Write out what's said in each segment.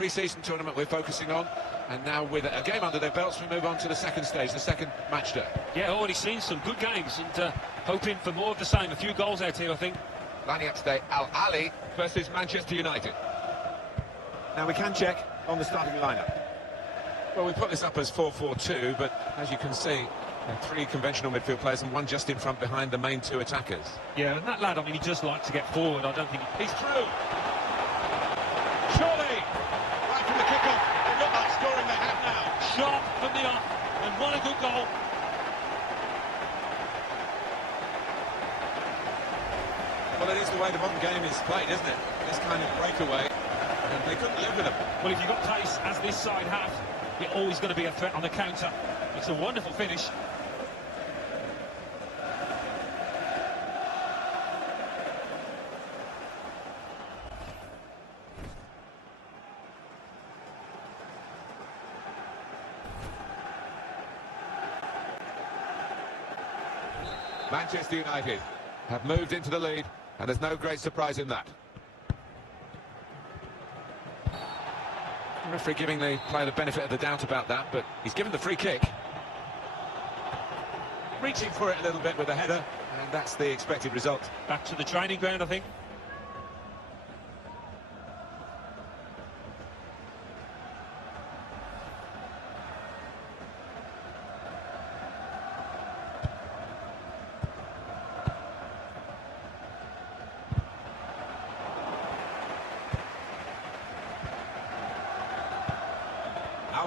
pre-season tournament we're focusing on, and now with a game under their belts, we move on to the second stage, the second match day. Yeah, already seen some good games, and hoping for more of the same. A few goals out here, I think. Lining up today, Al Ahly versus Manchester United. Now we can check on the starting lineup. Well, we put this up as 4-4-2, but as you can see, three conventional midfield players and one just in front behind the main two attackers. Yeah, and that lad, I mean, he just likes to get forward. I don't think he's through. Surely, right from the kickoff, they look like scoring they have now. Sharp from the off, and what a good goal. Well, it is the way the modern game is played, isn't it? This kind of breakaway, and they couldn't live with them. Well, if you've got pace, as this side have, you're always going to be a threat on the counter. It's a wonderful finish. Manchester United have moved into the lead, and there's no great surprise in that. The referee giving the player the benefit of the doubt about that, but he's given the free kick. Reaching for it a little bit with a header, and that's the expected result. Back to the training ground, I think.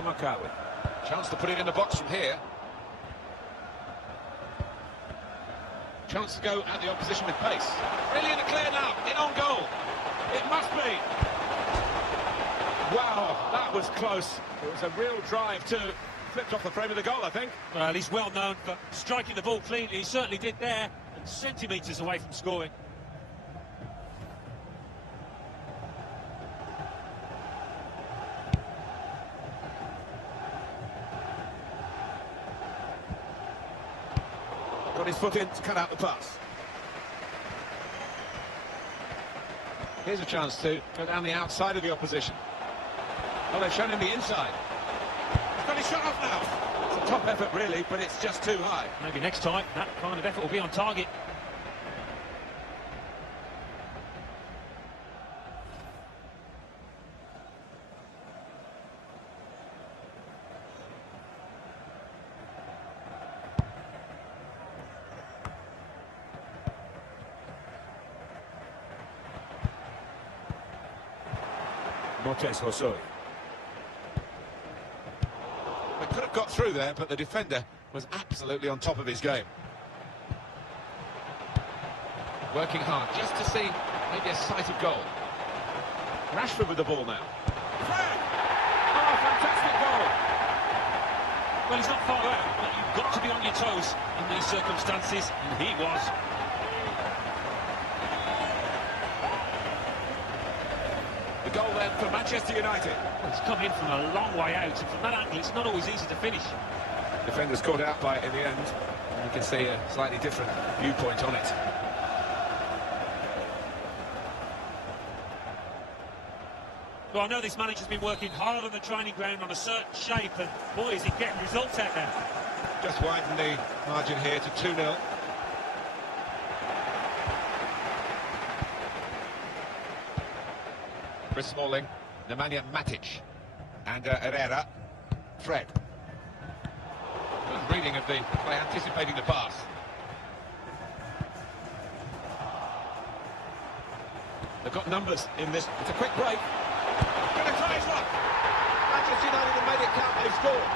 Makawi. Chance to put it in the box from here. Chance to go at the opposition with pace. Brilliant and clear now, in on goal. It must be. Wow, that was close. It was a real drive too. Flipped off the frame of the goal, I think. Well, he's well known for striking the ball cleanly. He certainly did there, and centimetres away from scoring. Got his foot in to cut out the pass. Here's a chance to go down the outside of the opposition. Well, they've shown him the inside. He's got his shot off now. It's a top effort, really, but it's just too high. Maybe next time, that kind of effort will be on target. Motes Hosoi. They could have got through there, but the defender was absolutely on top of his game. Working hard just to see maybe a sight of goal. Rashford with the ball now. Fred! Oh, fantastic goal! Well, he's not far out, but you've got to be on your toes in these circumstances, and he was. Goal then for Manchester United. Well, it's come in from a long way out, and from that angle it's not always easy to finish. Defenders caught out by it in the end, and you can see a slightly different viewpoint on it. Well, I know this manager's been working hard on the training ground on a certain shape, and boy, is he getting results out there. Just widen the margin here to 2-0. Chris Smalling, Nemanja Matic, and Herrera, Fred. Good reading of the play, anticipating the pass. They've got numbers in this. It's a quick break. Going to try his luck. Manchester United have made it count. They've scored.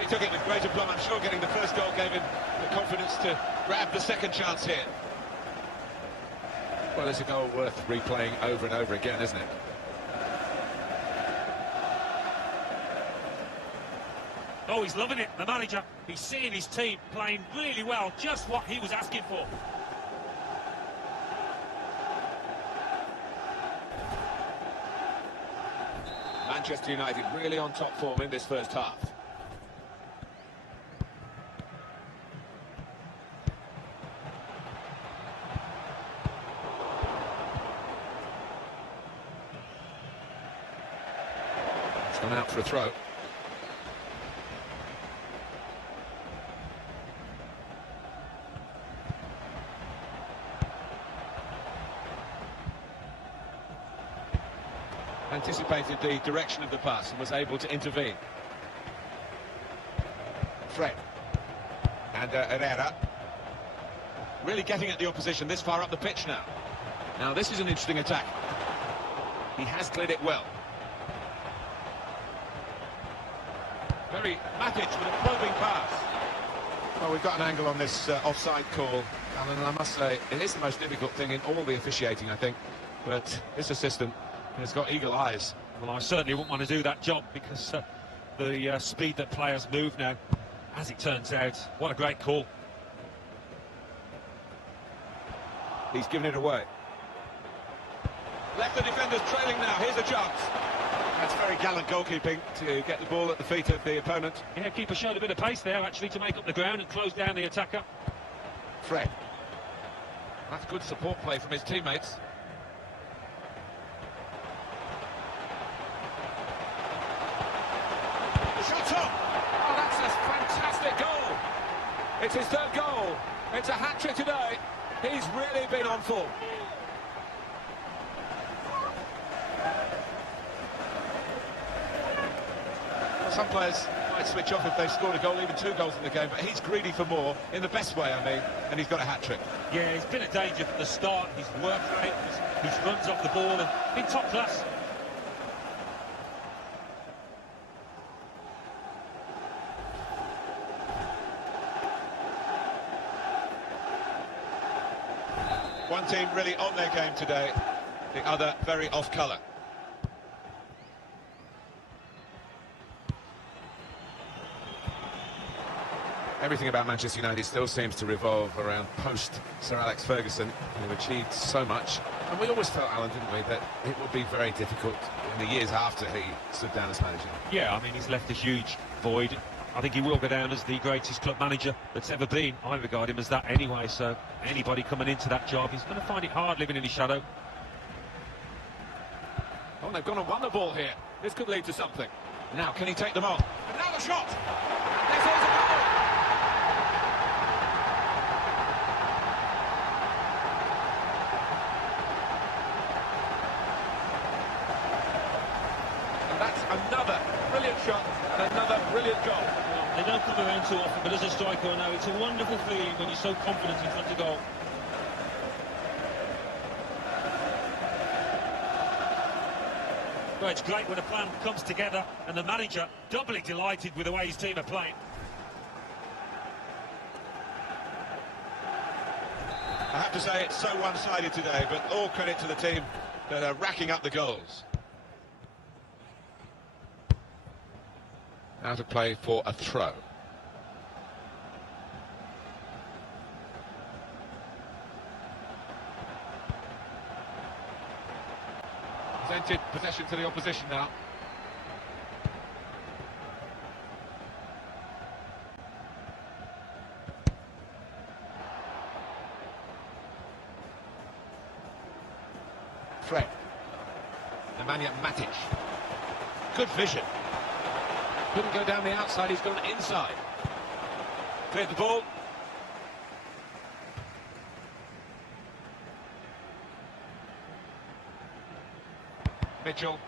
He took it with great aplomb. I'm sure getting the first goal gave him the confidence to grab the second chance here. Well, it's a goal worth replaying over and over again, isn't it? Oh, he's loving it, the manager. He's seeing his team playing really well, just what he was asking for. Manchester United really on top form in this first half. Gone out for a throw. Anticipated the direction of the pass and was able to intervene. Fred. And Herrera. Really getting at the opposition this far up the pitch now. Now this is an interesting attack. He has cleared it well. Very Matic with a probing pass. Well, we've got an angle on this offside call, Alan, and I must say it is the most difficult thing in all the officiating, I think. But this assistant has got eagle eyes. Well, I certainly wouldn't want to do that job because the speed that players move now, as it turns out, what a great call. He's given it away. Left the defenders trailing now. Here's a chance. That's very gallant goalkeeping to get the ball at the feet of the opponent. Yeah, keeper showed a bit of pace there, actually, to make up the ground and close down the attacker. Fred. That's good support play from his teammates. The shot's up! Oh, that's a fantastic goal! It's his third goal. It's a hat-trick today. He's really been on form. Some players might switch off if they've scored a goal, even 2 goals in the game, but he's greedy for more, in the best way, I mean, and he's got a hat-trick. Yeah, he's been a danger from the start. His work rate, his runs off the ball, and been top class. One team really on their game today, the other very off-colour. Everything about Manchester United still seems to revolve around post-Sir Alex Ferguson, who achieved so much. And we always felt, Alan, didn't we, that it would be very difficult in the years after he stood down as manager. Yeah, I mean, he's left a huge void. I think he will go down as the greatest club manager that's ever been. I regard him as that anyway, so anybody coming into that job, he's going to find it hard living in his shadow. Oh, they've gone and won the ball here. This could lead to something. Now, can he take them on? And now the shot! And this is a goal! And that's another brilliant shot and another brilliant goal. They don't come around too often, but as a striker I know it's a wonderful feeling when you're so confident in front of goal. Well, it's great when a plan comes together and the manager doubly delighted with the way his team are playing. I have to say it's so one-sided today, but all credit to the team that are racking up the goals. Now to play for a throw. Presented possession to the opposition now. Fred. Nemanja Matic. Good vision. Couldn't go down the outside, he's gone inside. Cleared the ball. Mitchell.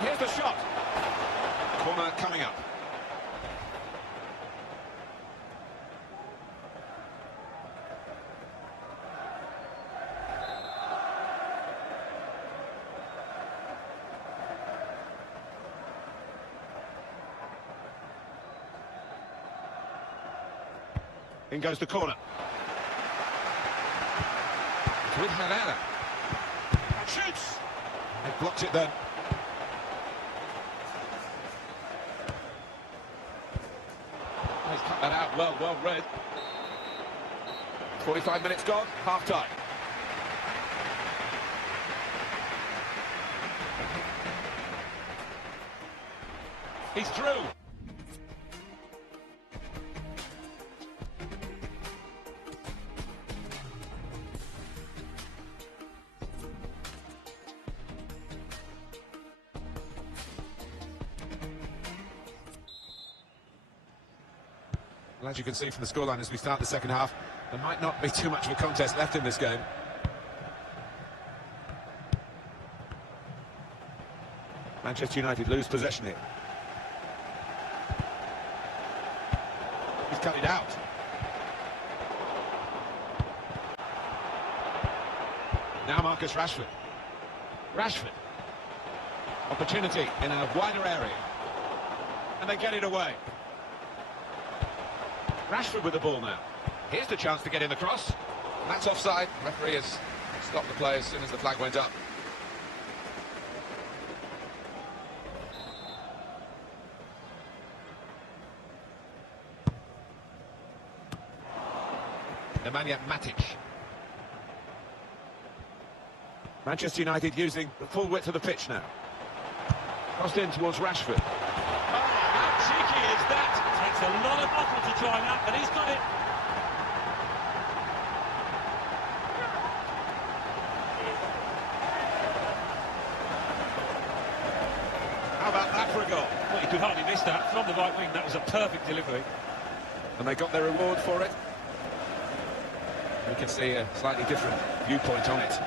Here's the shot. Corner coming up. In goes the corner. It's with Herrera. And shoots! They blocked it then. He's cut that out well read. 45 minutes gone, half-time. He's through. Well, as you can see from the scoreline as we start the second half, there might not be too much of a contest left in this game. Manchester United lose possession here. He's cut it out. Now Marcus Rashford. Rashford. Opportunity in a wider area. And they get it away. Rashford with the ball now. Here's the chance to get in the cross. And that's offside. Referee has stopped the play as soon as the flag went up. Nemanja Matic. Manchester United using the full width of the pitch now. Crossed in towards Rashford. Oh, how cheeky is that? Takes a lot of muscle to try that, but he's got it. How about that for a goal? Well, you could hardly miss that. From the right wing, that was a perfect delivery. And they got their reward for it. We can see a slightly different viewpoint on it.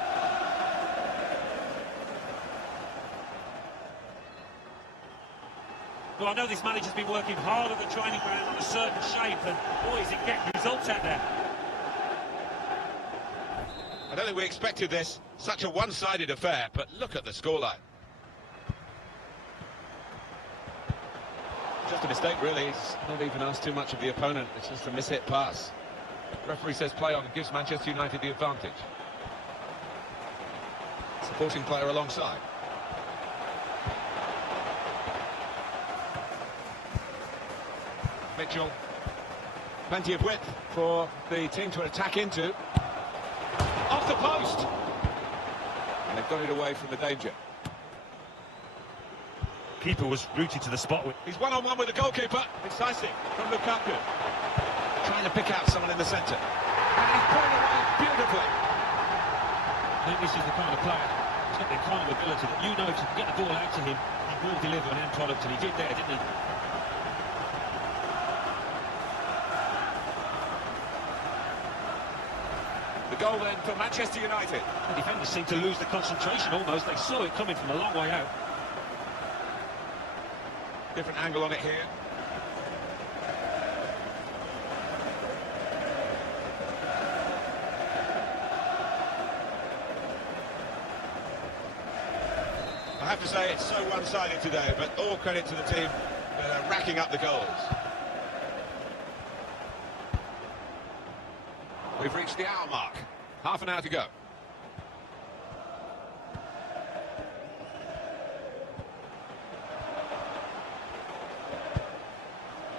Well, I know this manager's been working hard at the training ground on a certain shape, and boy, is it getting results out there. I don't think we expected this, such a one-sided affair, but look at the scoreline. Just a mistake, really. It's not even asked too much of the opponent. It's just a mishit pass. The referee says play on and gives Manchester United the advantage. Supporting player alongside. Mitchell. Plenty of width for the team to attack into. Off the post! And they've got it away from the danger. Keeper was rooted to the spot. He's one-on-one with the goalkeeper. Decisive from Lukaku. Trying to pick out someone in the centre. And he's put it away beautifully. I think this is the kind of player, he's got the kind of ability that you know if you can get the ball out to him, he will deliver an end product, and he did there, didn't he? The goal then for Manchester United. The defenders seemed to lose the concentration almost. They saw it coming from a long way out. Different angle on it here. I have to say it's so one-sided today, but all credit to the team that are racking up the goals. We've reached the hour mark. Half an hour to go.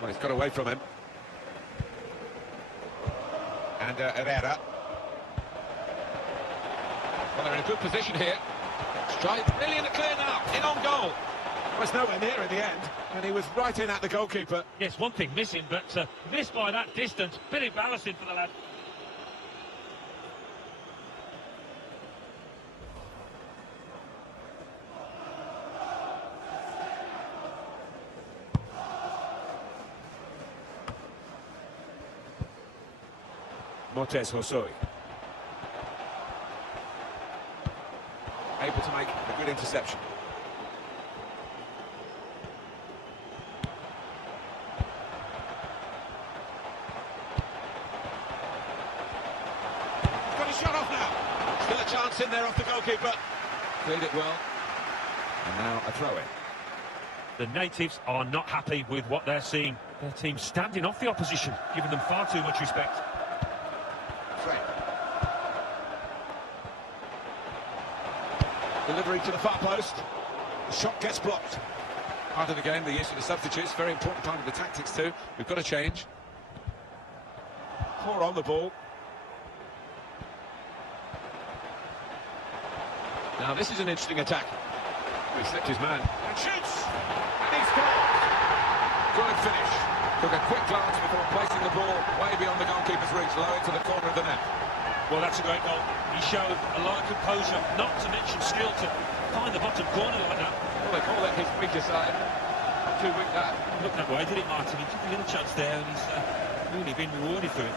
Well, he's got away from him. And Herrera. Well, they're in a good position here. Strike, really in the clear now, in on goal. Well, it's nowhere near in the end, and he was right in at the goalkeeper. Yes, one thing missing, but missed by that distance. Bit embarrassing for the lad. Montez Hosoi. Able to make a good interception. Got his shot off now. Still a chance in there off the goalkeeper. Cleared it well. And now a throw-in. The natives are not happy with what they're seeing. Their team standing off the opposition, giving them far too much respect. Fred. Delivery to the far post. The shot gets blocked. Part of the game, the use of the substitutes, very important part of the tactics too. We've got to change. 4 on the ball. Now this is an interesting attack. He slipped his man. And shoots! And he scores! Good finish. Took a quick glance before placing the ball way beyond the goalkeeper's reach, low into the corner of the net. Well, that's a great goal. He showed a lot of composure, not to mention skill, to find the bottom corner like that. Well, they call it his weaker side. Not too weak that. Look that way, did it, Martin? He took a little chance there, and he's really been rewarded for it.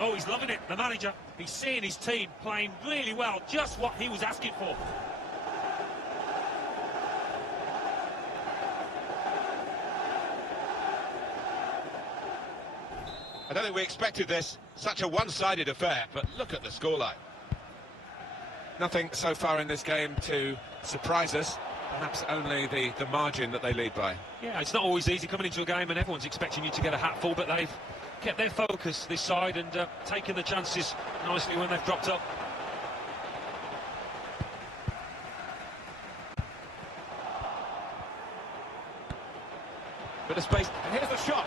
Oh, he's loving it, the manager. He's seeing his team playing really well, just what he was asking for. I don't think we expected this, such a one-sided affair, but look at the scoreline. Nothing so far in this game to surprise us, perhaps only the margin that they lead by. Yeah, it's not always easy coming into a game and everyone's expecting you to get a hatful, but they've kept their focus this side and taken the chances nicely when they've dropped up. Bit of space, and here's the shot.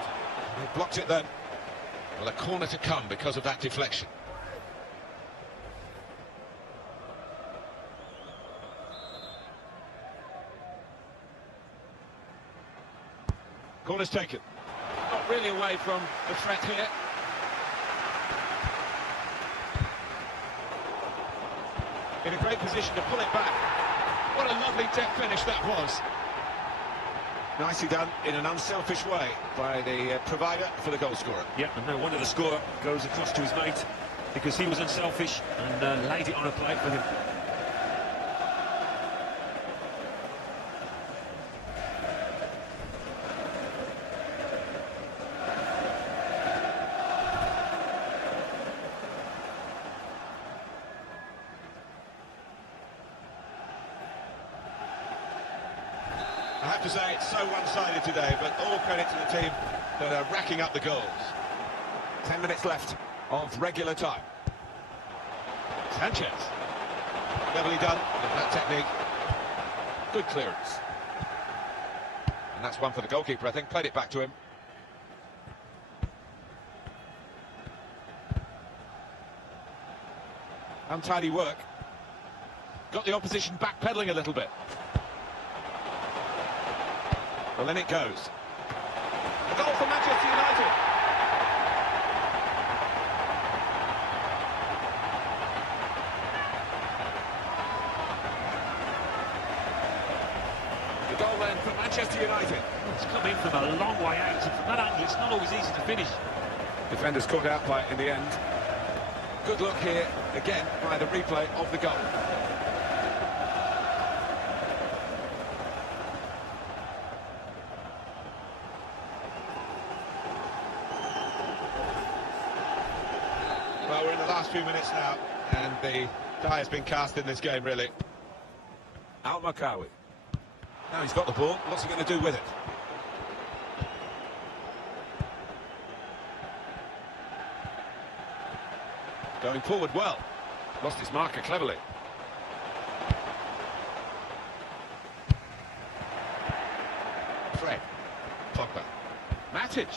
They blocked it then. Well, a corner to come because of that deflection. Corner's taken. Not really away from the threat here. In a great position to pull it back. What a lovely depth finish that was. Nicely done in an unselfish way by the provider for the goal scorer. Yeah, and no wonder the scorer goes across to his mate because he was unselfish and laid it on a plate for him. I have to say it's so one-sided today, but all credit to the team that are racking up the goals. 10 minutes left of regular time. Sanchez. Cleverly done with that technique. Good clearance. And that's one for the goalkeeper, I think. Played it back to him. Untidy work. Got the opposition backpedaling a little bit. Well, then it goes. A goal for Manchester United. The goal then for Manchester United. It's come in from a long way out, and from that angle it's not always easy to finish. Defenders caught out by it in the end. Good look here, again, by the replay of the goal. Well, we're in the last few minutes now, and the die has been cast in this game, really. Al-Makawi. Now he's got the ball, what's he going to do with it? Going forward well. Lost his marker cleverly. Fred. Pogba. Matic.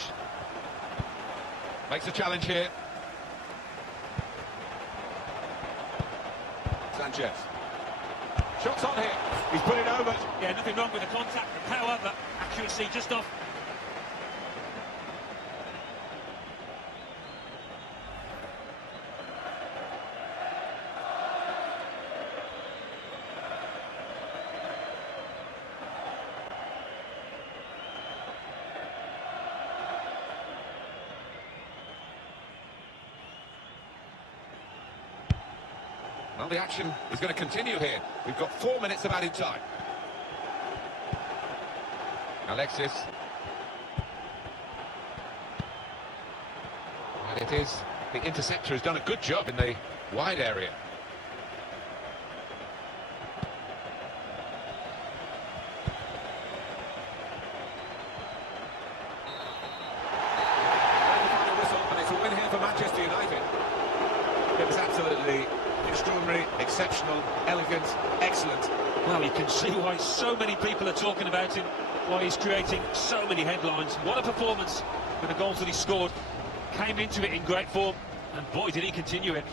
Makes a challenge here. Sanchez. Shots on here. He's put it over. Yeah, nothing wrong with the contact, the power, but accuracy just off. Well, the action is going to continue here. We've got 4 minutes of added time. Alexis. And it is, the interceptor has done a good job in the wide area. Final whistle, and it's a win here for Manchester United. It was absolutely extraordinary, exceptional, elegant, excellent. Well, you can see why so many people are talking about him, why he's creating so many headlines. What a performance with the goals that he scored. Came into it in great form, and boy, did he continue it.